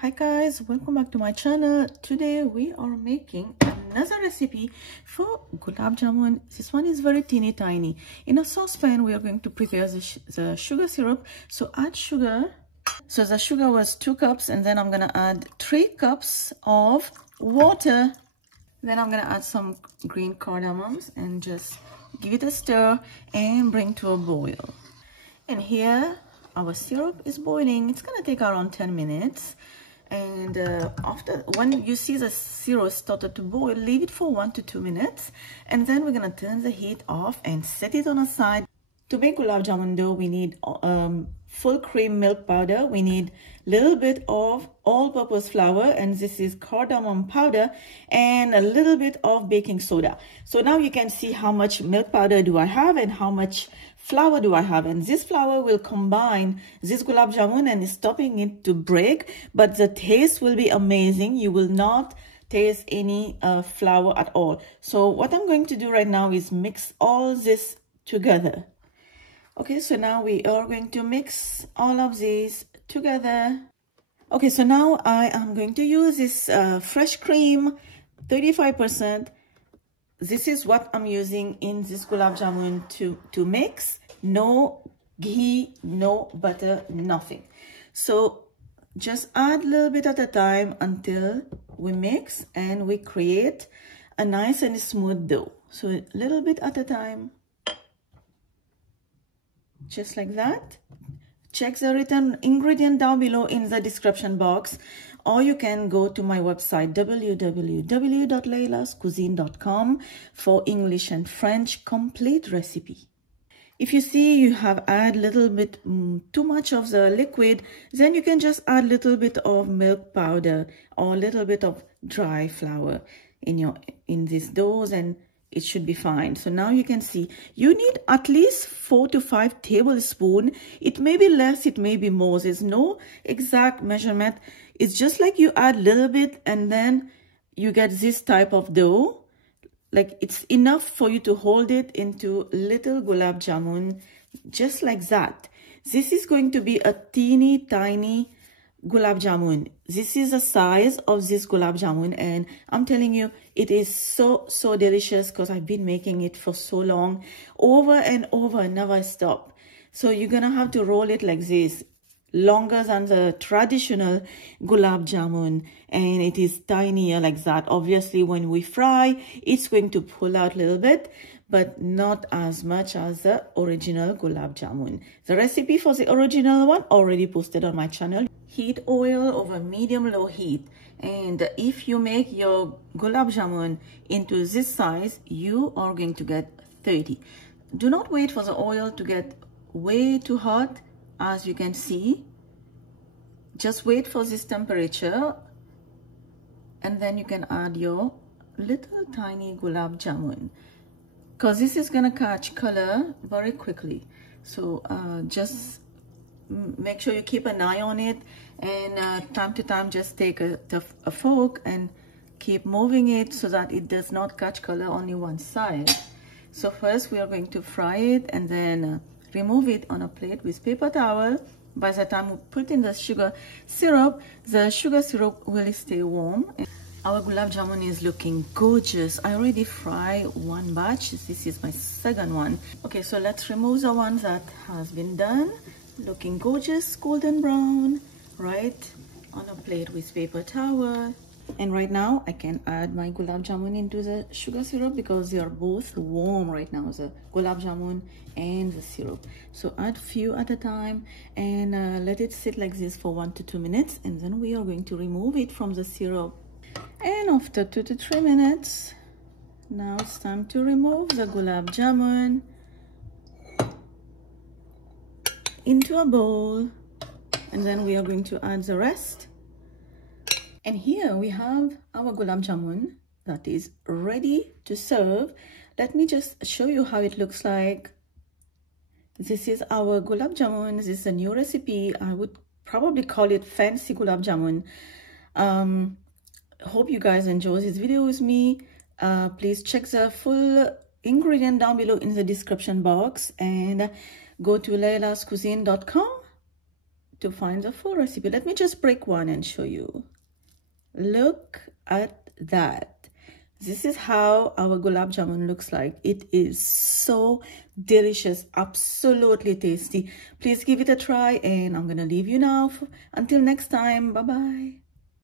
Hi guys, welcome back to my channel. Today we are making another recipe for gulab jamun. This one is very teeny tiny. In a saucepan we are going to prepare the sugar syrup. So add sugar. So the sugar was 2 cups, and then I'm gonna add 3 cups of water. Then I'm gonna add some green cardamoms and just give it a stir and bring to a boil. And here our syrup is boiling. It's gonna take around 10 minutes. And when you see the syrup started to boil, leave it for 1 to 2 minutes, and then we're gonna turn the heat off and set it on a side. To make gulab jamun dough, we need full cream milk powder. We need little bit of all-purpose flour, and this is cardamom powder, and a little bit of baking soda. So now you can see how much milk powder do I have and how much flour do I have, and this flour will combine this gulab jamun and stopping it to break, but the taste will be amazing. You will not taste any flour at all. So what I'm going to do right now is mix all this together. Okay, so now we are going to mix all of these together. Okay, so now I am going to use this fresh cream, 35%. This is what I'm using in this gulab jamun to mix. No ghee, no butter, nothing. So just add a little bit at a time until we mix and we create a nice and smooth dough. So a little bit at a time. Just like that. Check the written ingredient down below in the description box, or you can go to my website www.lailascuisine.com for English and French complete recipe. If you see you have add little bit too much of the liquid, then you can just add little bit of milk powder or little bit of dry flour in this dough, and it should be fine. So now you can see you need at least 4 to 5 tablespoons. It may be less, it may be more. There's no exact measurement. It's just like you add a little bit and then you get this type of dough. Like it's enough for you to hold it into little gulab jamun, just like that. This is going to be a teeny tiny gulab jamun. This is the size of this gulab jamun, and I'm telling you, it is so delicious because I've been making it for so long, over and over, never stop. So you're gonna have to roll it like this, longer than the traditional gulab jamun, and it is tinier like that. Obviously when we fry, it's going to pull out a little bit, but not as much as the original gulab jamun. The recipe for the original one already posted on my channel. Heat oil over medium-low heat, and if you make your gulab jamun into this size, you are going to get 30. Do not wait for the oil to get way too hot. As you can see, just wait for this temperature, and then you can add your little tiny gulab jamun, because this is gonna catch color very quickly. So just make sure you keep an eye on it, and time to time just take a fork and keep moving it so that it does not catch color only one side. So first we are going to fry it and then remove it on a plate with paper towel. By the time we put in the sugar syrup will stay warm. Our gulab jamun is looking gorgeous. I already fried one batch. This is my second one. Okay, so let's remove the one that has been done. Looking gorgeous, golden brown, right on a plate with paper towel. And right now I can add my gulab jamun into the sugar syrup because they are both warm right now, the gulab jamun and the syrup. So add few at a time and let it sit like this for 1 to 2 minutes, and then we are going to remove it from the syrup. And after 2 to 3 minutes, now it's time to remove the gulab jamun into a bowl, and then we are going to add the rest. And here we have our gulab jamun that is ready to serve. Let me just show you how it looks like. This is our gulab jamun. This is a new recipe. I would probably call it fancy gulab jamun. Hope you guys enjoy this video with me. Please check the full ingredient down below in the description box, and go to lailascuisine.com to find the full recipe. Let me just break one and show you. Look at that. This is how our gulab jamun looks like. It is so delicious, absolutely tasty. Please give it a try, and I'm gonna leave you now. Until next time, bye-bye.